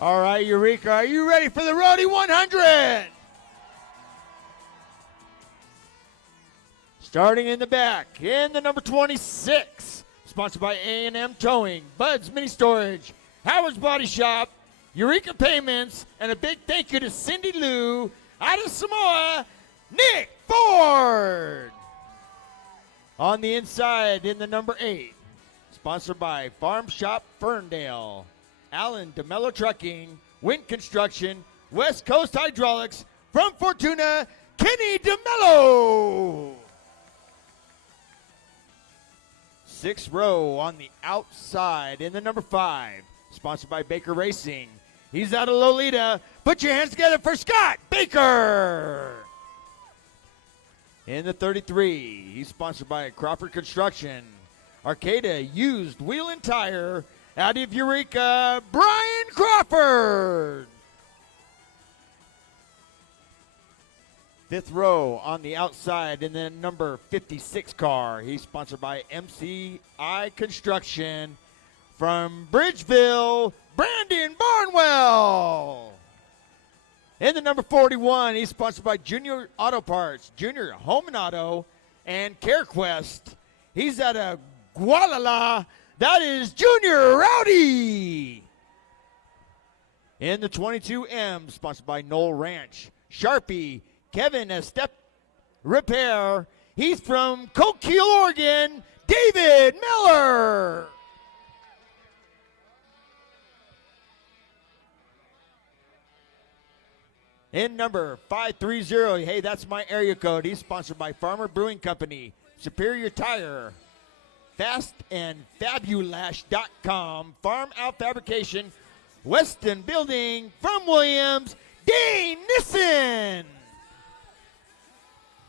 All right, Eureka, are you ready for the Rhodey 100? Starting in the back, in the number 26, sponsored by A&M Towing, Bud's Mini Storage, Howard's Body Shop, Eureka Payments, and a big thank you to Cindy Lou, out of Samoa, Nick Ford. On the inside, in the number 8, sponsored by Farm Shop Ferndale, Allen DeMello Trucking, Wind Construction, West Coast Hydraulics, from Fortuna, Kenny DeMello. 6th row on the outside in the number 5, sponsored by Baker Racing. He's out of Lolita. Put your hands together for Scott Baker. In the 33, he's sponsored by Crawford Construction, Arcata Used Wheel and Tire, out of Eureka, Brian Crawford. 5th row on the outside in the number 56 car. He's sponsored by MCI Construction. From Bridgeville, Brandon Barnwell. In the number 41, he's sponsored by Junior Auto Parts, Junior Home and Auto, and CareQuest. He's out of Guadalajara. That is Junior Rowdy. In the 22M, sponsored by Knoll Ranch, Sharpie, Kevin a Step Repair. He's from Coquille, Oregon, David Miller. In number 530, hey, that's my area code. He's sponsored by Farmer Brewing Company, Superior Tire, FastandFabulash.com, Farm Out Fabrication, Weston Building, from Williams, Dane Nissen.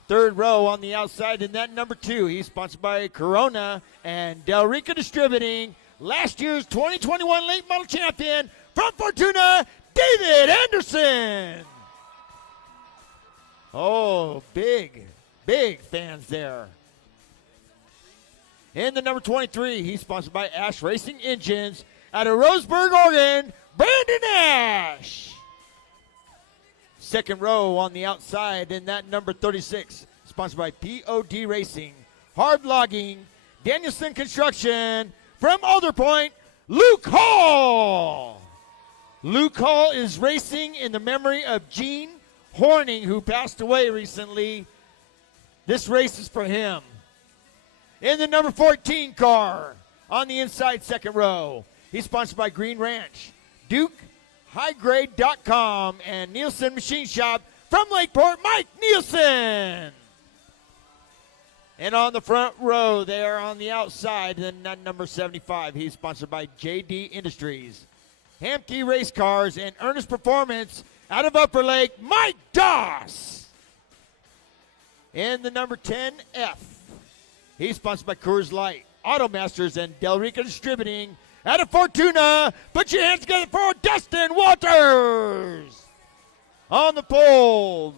3rd row on the outside in that number 2. He's sponsored by Corona and Del Rico Distributing. Last year's 2021 late model champion from Fortuna, David Anderson. Oh, big fans there. In the number 23, he's sponsored by Ash Racing Engines out of Roseburg, Oregon, Brandon Ash. 2nd row on the outside in that number 36, sponsored by POD Racing, Hard Logging, Danielson Construction, from Alder Point, Luke Hall. Luke Hall is racing in the memory of Gene Horning, who passed away recently. This race is for him. In the number 14 car, on the inside 2nd row, he's sponsored by Green Ranch, Duke, Highgrade.com, and Nielsen Machine Shop, from Lakeport, Mike Nielsen. And on the front row there on the outside, then number 75, he's sponsored by JD Industries, Hamke Race Cars, and Ernest Performance, out of Upper Lake, Mike Doss. In the number 10F, he's sponsored by Coors Light, Automasters, and Del Rico Distributing, out of Fortuna. Put your hands together for Dustin Walters. On the pole.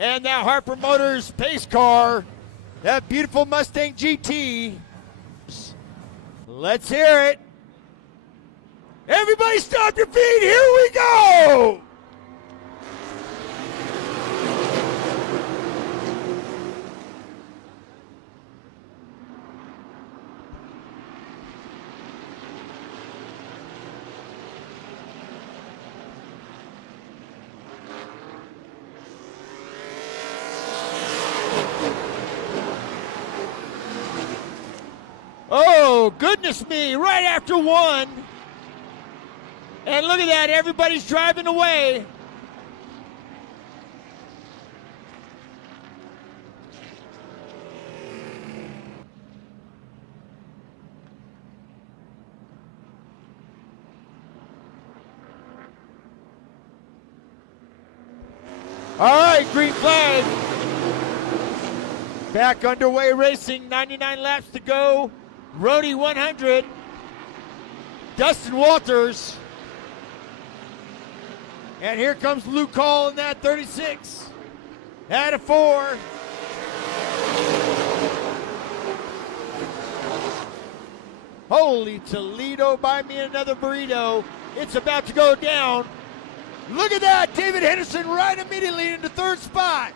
And that Harper Motors pace car, that beautiful Mustang GT. Let's hear it. Everybody stop your feet. Here we go. Oh, goodness me, right after 1. And look at that, everybody's driving away. All right, green flag. Back underway racing, 99 laps to go. Rhodey 100, Dustin Walters. And here comes Luke Hall in that 36. At a 4. Holy Toledo, buy me another burrito. It's about to go down. Look at that. David Henderson right immediately into third spot.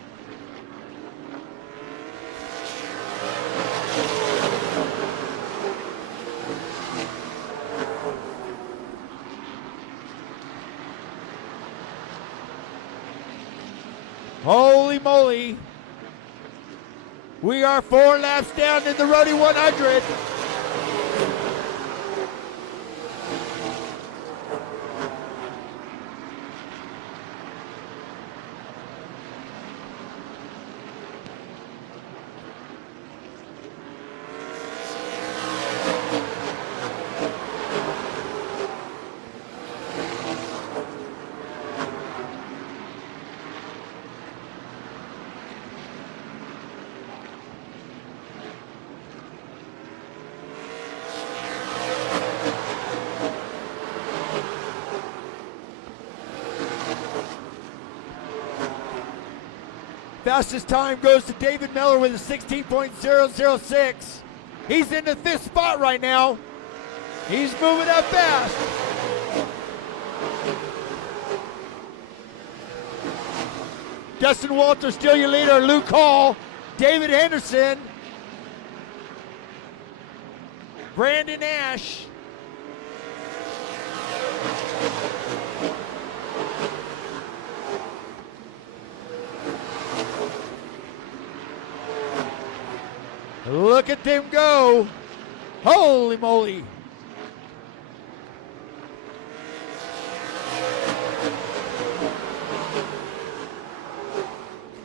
Holy moly. We are 4 laps down in the Rhodey 100. Fastest time goes to David Miller with a 16.006. He's in the 5th spot right now. He's moving up fast. Dustin Walter still your leader. Luke Hall, David Henderson, Brandon Ash. Look at them go. Holy moly.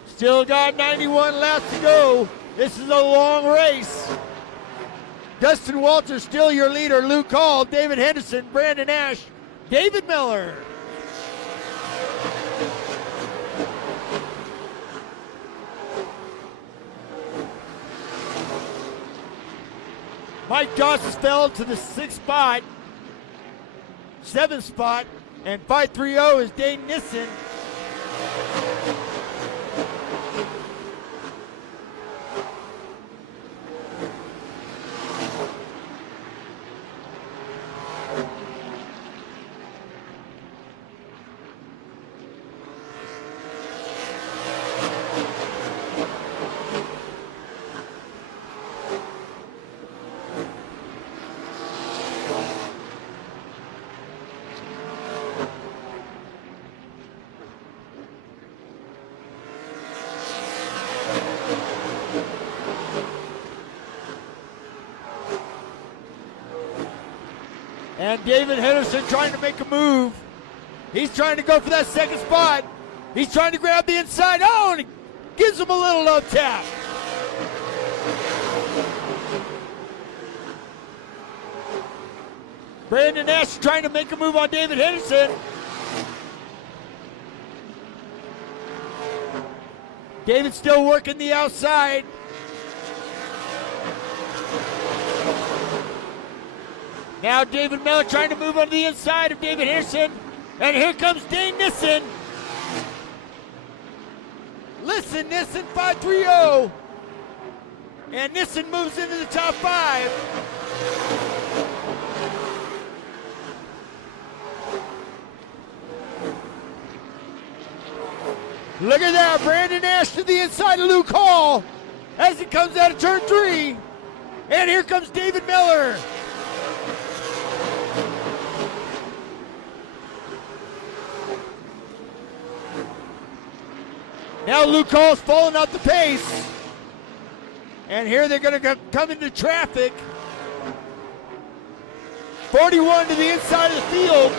Still got 91 laps to go. This is a long race. Dustin Walters still your leader. Luke Hall, David Henderson, Brandon Ash, David Miller. Mike Dawson fell to the 6th spot, 7th spot, and 530 is Dane Nissen. And David Henderson trying to make a move. He's trying to go for that 2nd spot. He's trying to grab the inside. Oh, and he gives him a little love tap. Brandon Nash trying to make a move on David Henderson. David still working the outside. Now David Miller trying to move on the inside of David Henderson. And here comes Dane Nissen. Listen, Nissen 530. And Nissen moves into the top 5. Look at that, Brandon Nash to the inside of Luke Hall as he comes out of turn 3. And here comes David Miller. Now Luke Hall's falling out the pace. And here they're going to come into traffic. 41 to the inside of the field.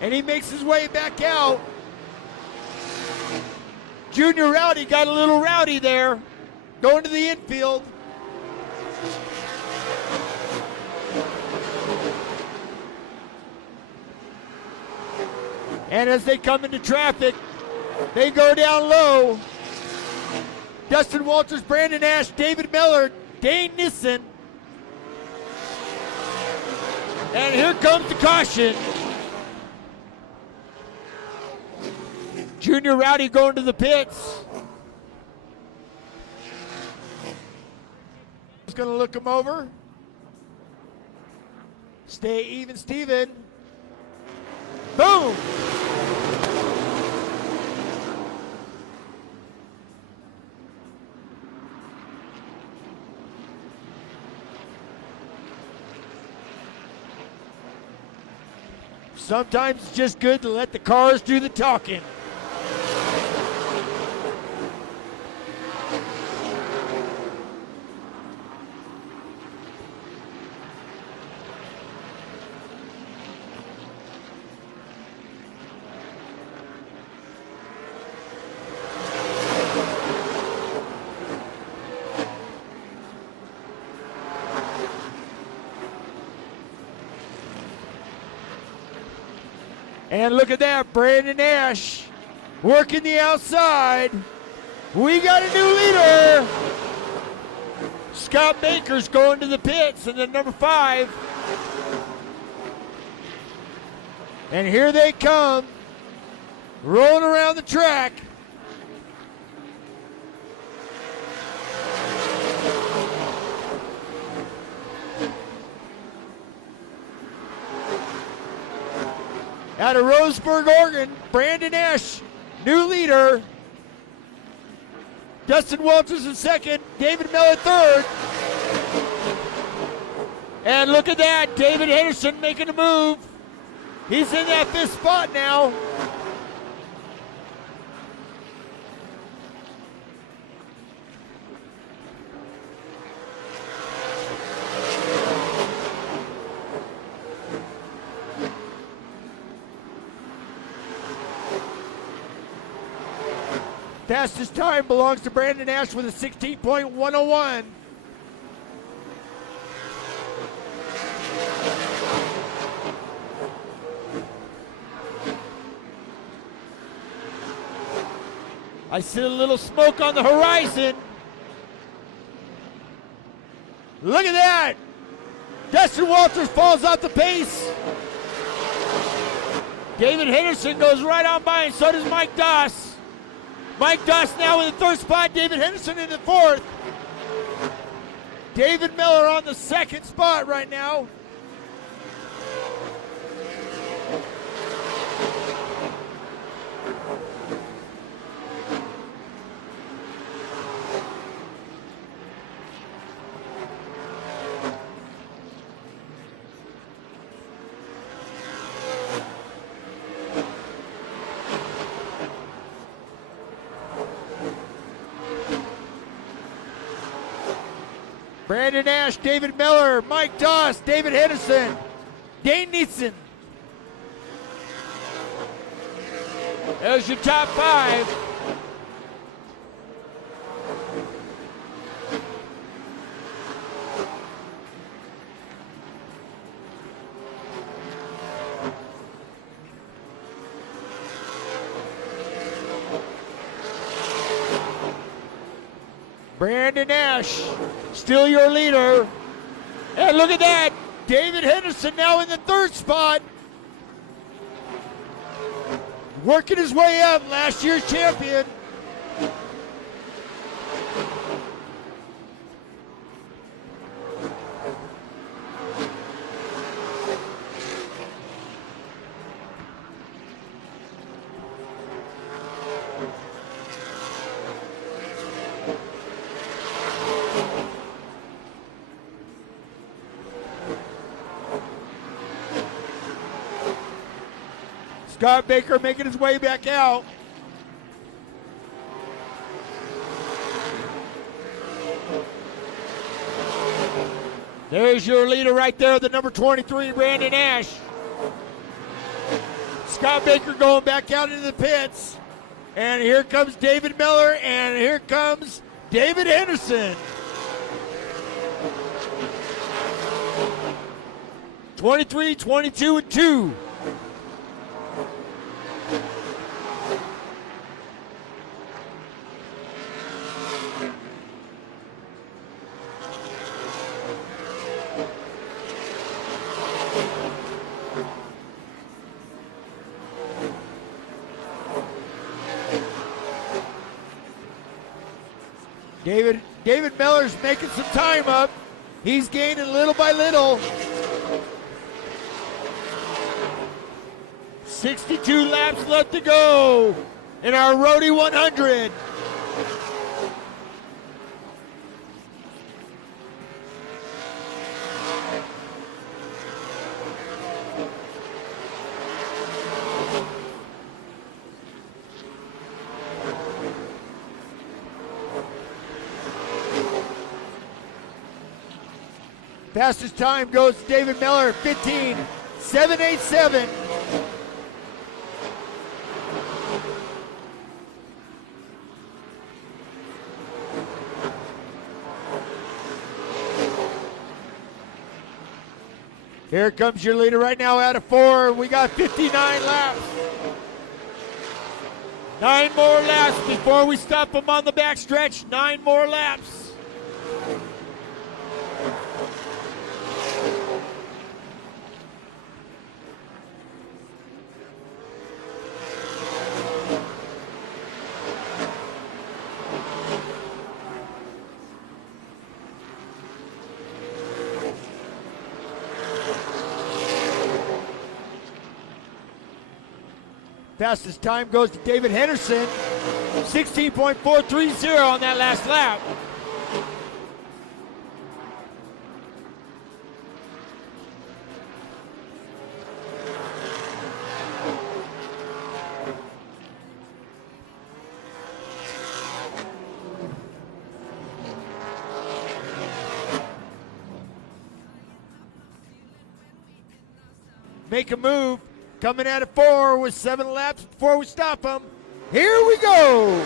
And he makes his way back out. Junior Rowdy got a little rowdy there. Going to the infield. And as they come into traffic, they go down low. Dustin Walters, Brandon Ash, David Miller, Dane Nissen. And here comes the caution. Junior Rowdy going to the pits. going to look him over. Stay even, Steven. Boom! Sometimes it's just good to let the cars do the talking. And look at that, Brandon Nash working the outside. We got a new leader. Scott Baker's going to the pits in the number 5. And here they come, rolling around the track. Out of Roseburg, Oregon, Brandon Nash, new leader. Dustin Walters in second, David Miller third. And look at that, David Henderson making a move. He's in that 5th spot now. Fastest time belongs to Brandon Nash with a 16.101. I see a little smoke on the horizon. Look at that. Dustin Walters falls off the pace. David Henderson goes right on by, and so does Mike Doss. Mike Doss now in the 3rd spot. David Henderson in the 4th. David Miller on the 2nd spot right now. Brandon Nash, David Miller, Mike Doss, David Henderson, Dane Neeson. There's your top 5. Brandon Nash, still your leader. And look at that, David Henderson now in the 3rd spot. Working his way up, last year's champion. Scott Baker making his way back out. There's your leader right there, the number 23, Brandon Nash. Scott Baker going back out into the pits. And here comes David Miller, and here comes David Henderson. 23, 22, and 2. David Miller's making some time up. He's gaining little by little. 62 laps left to go in our Rhody 100. Fastest time goes to David Miller, 15.787. Here comes your leader right now out of 4. We got 59 laps. 9 more laps before we stop them on the backstretch. 9 more laps. Fastest time goes to David Henderson, 16.430 on that last lap. Make a move. Coming out of 4 with 7 laps before we stop them. Here we go.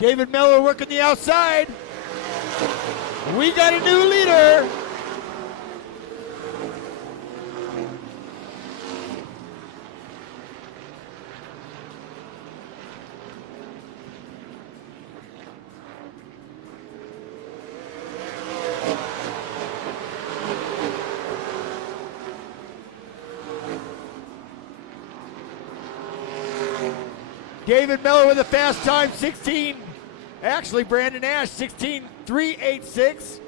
David Miller working the outside. We got a new leader. David Miller with a fast time, Brandon Ash, 16.386.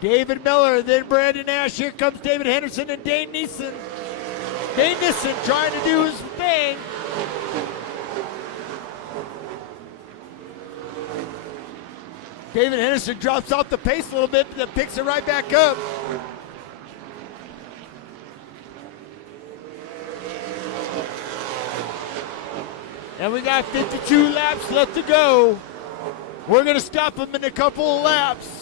David Miller, then Brandon Ash. Here comes David Henderson and Dane Nissen. Dane Nissen trying to do his thing. David Henderson drops off the pace a little bit, but then picks it right back up. And we got 52 laps left to go. We're going to stop him in a couple of laps.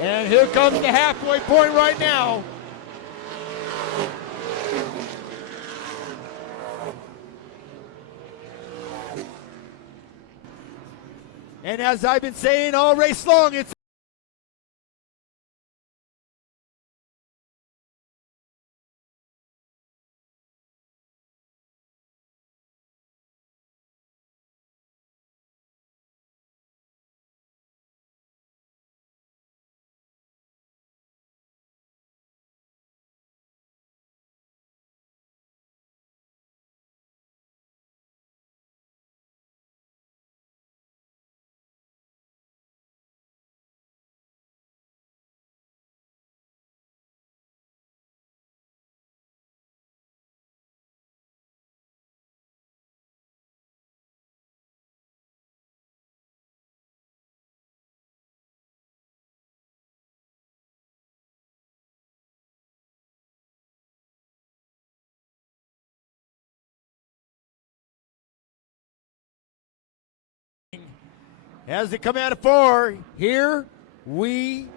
And here comes the halfway point right now. And as I've been saying all race long, it's As they come out of 4, here we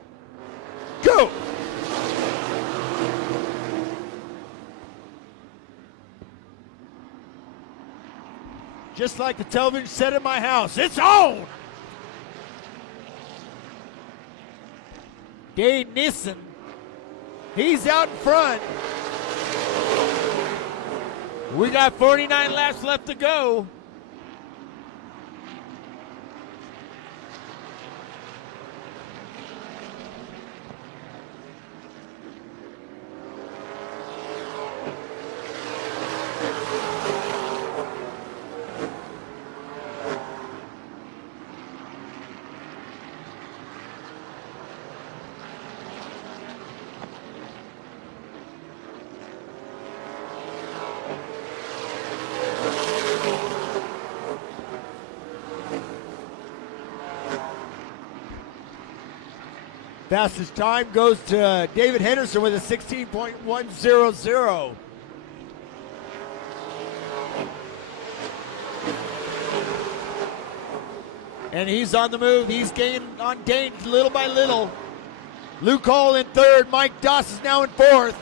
go. Just like the television set in my house, it's on! Dave Nissen, he's out in front. We got 49 laps left to go. Fastest time goes to David Henderson with a 16.100. And he's on the move. He's gaining on Dane little by little. Luke Hall in 3rd. Mike Doss is now in 4th.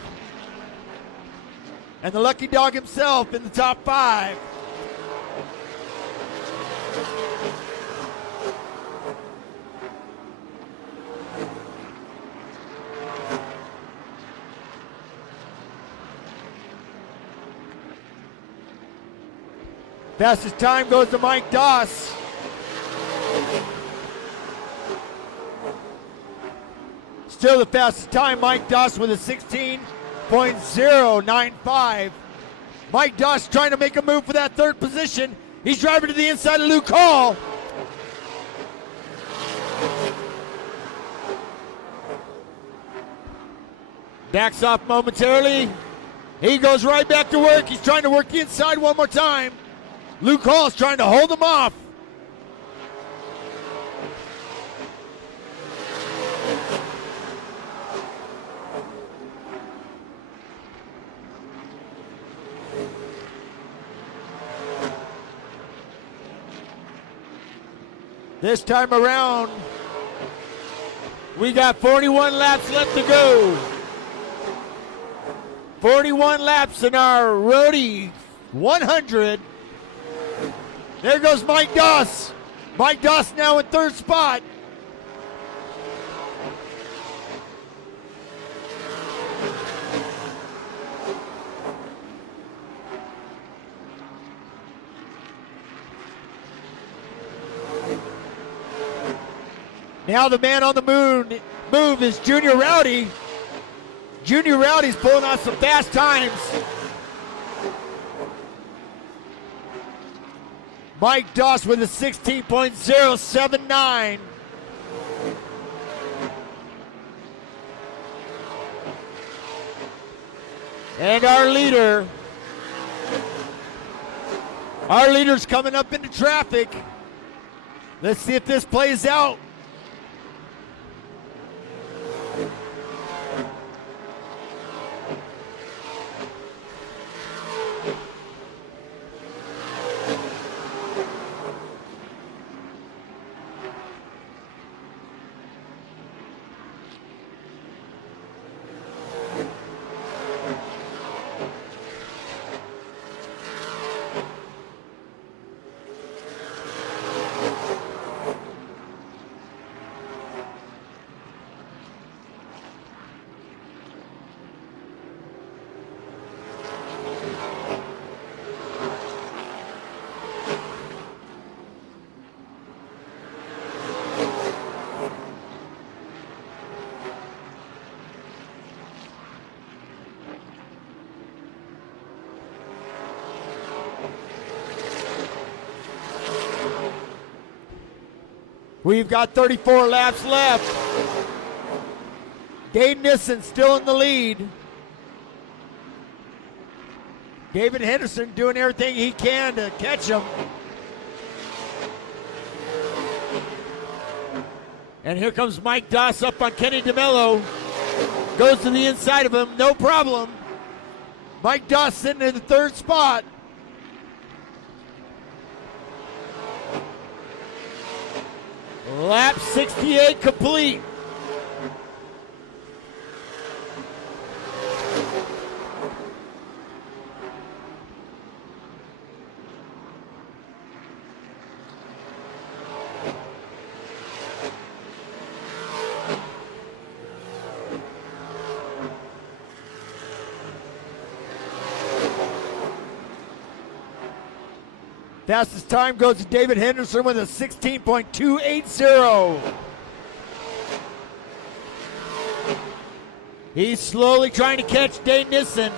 And the lucky dog himself in the top 5. Fastest time goes to Mike Doss. Still the fastest time, Mike Doss with a 16.095. Mike Doss trying to make a move for that 3rd position. He's driving to the inside of Luke Hall. Backs off momentarily. He goes right back to work. He's trying to work the inside one more time. Luke Hall's trying to hold him off. This time around, we got 41 laps left to go. 41 laps in our Roadie 100. There goes Mike Doss. Mike Doss now in 3rd spot. Now the man on the move is Junior Rowdy. Junior Rowdy's pulling out some fast times. Mike Doss with a 16.079. And our leader's coming up into traffic. Let's see if this plays out. We've got 34 laps left. Dave Nissen still in the lead. David Henderson doing everything he can to catch him. And here comes Mike Doss up on Kenny DeMello. Goes to the inside of him, no problem. Mike Doss sitting in the 3rd spot. Lap 68 complete. Fastest time goes to David Henderson with a 16.280. He's slowly trying to catch Dane Nissen.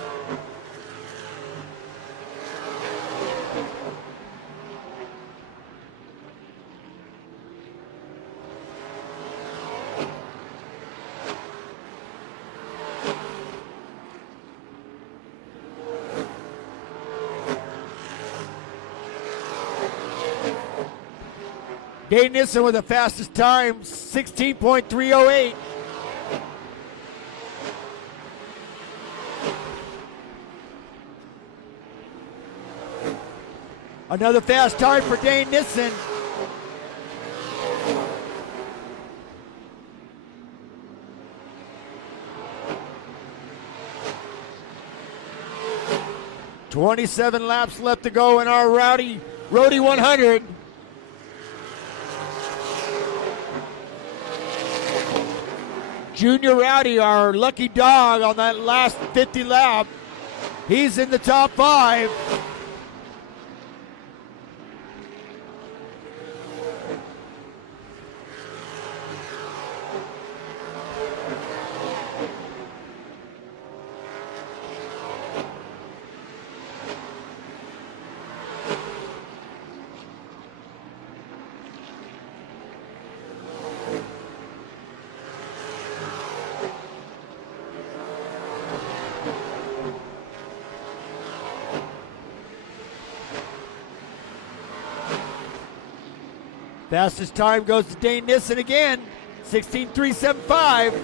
Dane Nissen with the fastest time, 16.308. Another fast time for Dane Nissen. "27 laps left to go in our Rowdy 100. Junior Rowdy, our lucky dog on that last 50 lap. He's in the top 5. Fastest time goes to Dane Nissen again, 16.375.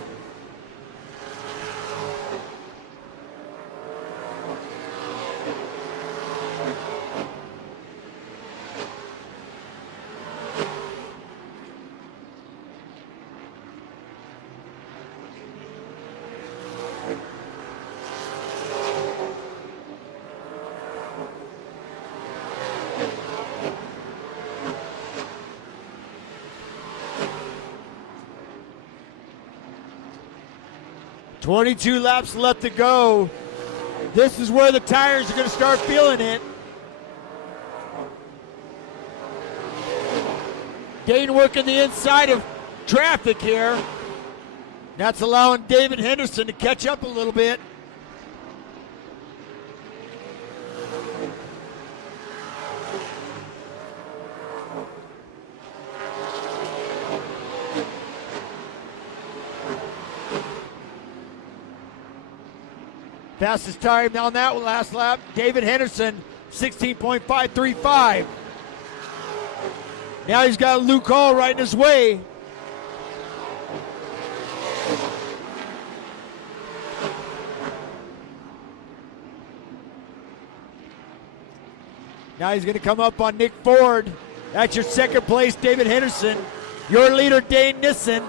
"22 laps left to go." This is where the tires are going to start feeling it. Dane working the inside of traffic here. That's allowing David Henderson to catch up a little bit. Fastest time on that last lap, David Henderson, 16.535. Now he's got Luke Hall right in his way. Now he's going to come up on Nick Ford. That's your second place, David Henderson. Your leader, Dane Nissen.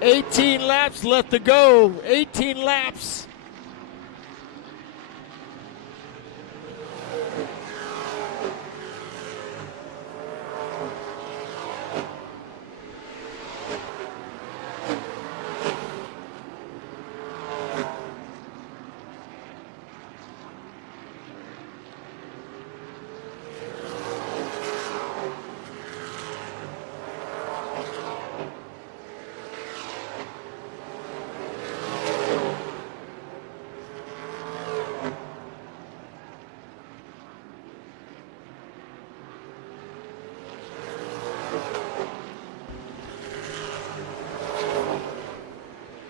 "18 laps left to go. 18 laps.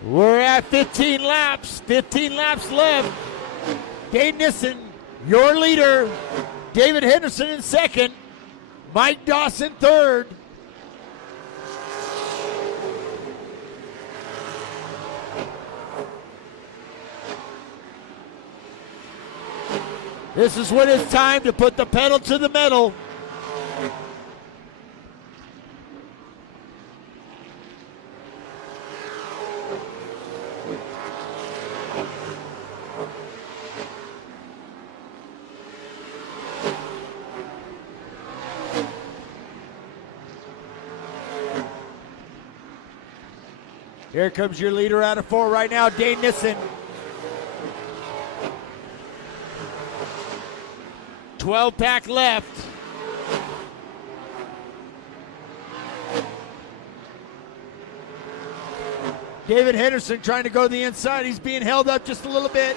We're at 15 laps. 15 laps left. Dane Nissen, your leader. David Henderson in second. Mike Dawson third. This is when it's time to put the pedal to the metal. Here comes your leader out of 4 right now, Dane Nissen. 12-pack left. David Henderson trying to go to the inside. He's being held up just a little bit.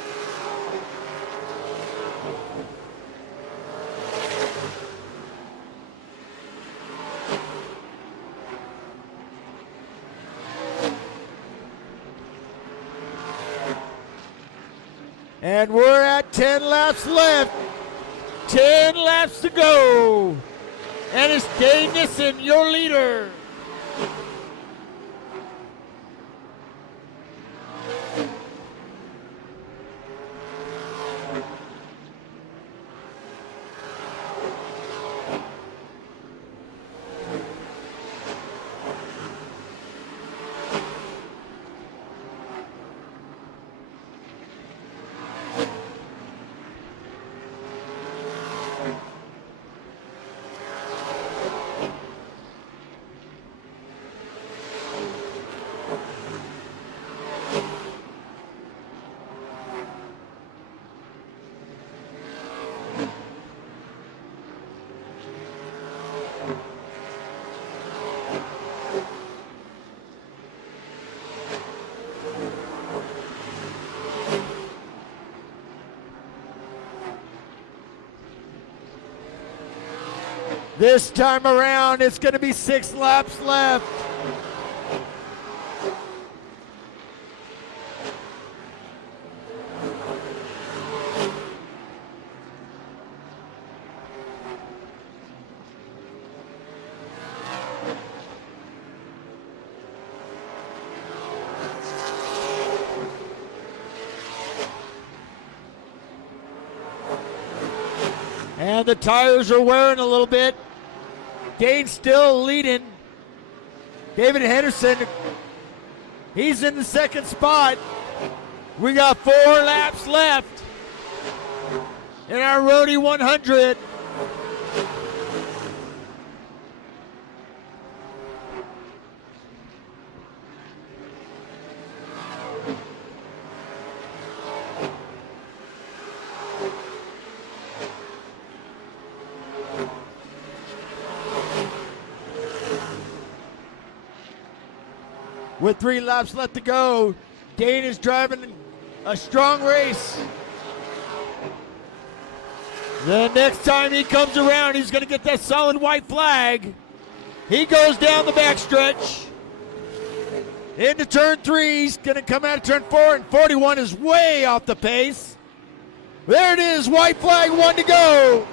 And we're at 10 laps left. 10 laps to go. And it's Dane Nissen, your leader. This time around, it's going to be 6 laps left. And the tires are wearing a little bit. Dane's still leading. David Henderson, he's in the second spot. We got 4 laps left in our Rhody 100. With 3 laps left to go, Dane is driving a strong race. The next time he comes around, he's going to get that solid white flag. He goes down the backstretch. Into turn 3, he's going to come out of turn 4, and 41 is way off the pace. There it is, white flag, 1 to go.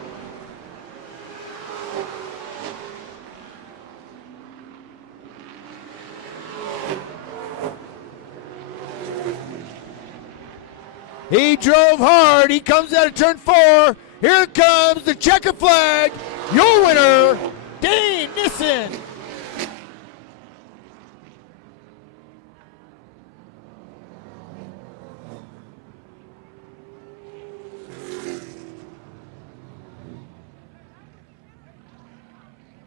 He drove hard. He comes out of turn 4. Here comes the checker flag. Your winner, Dane Nissen.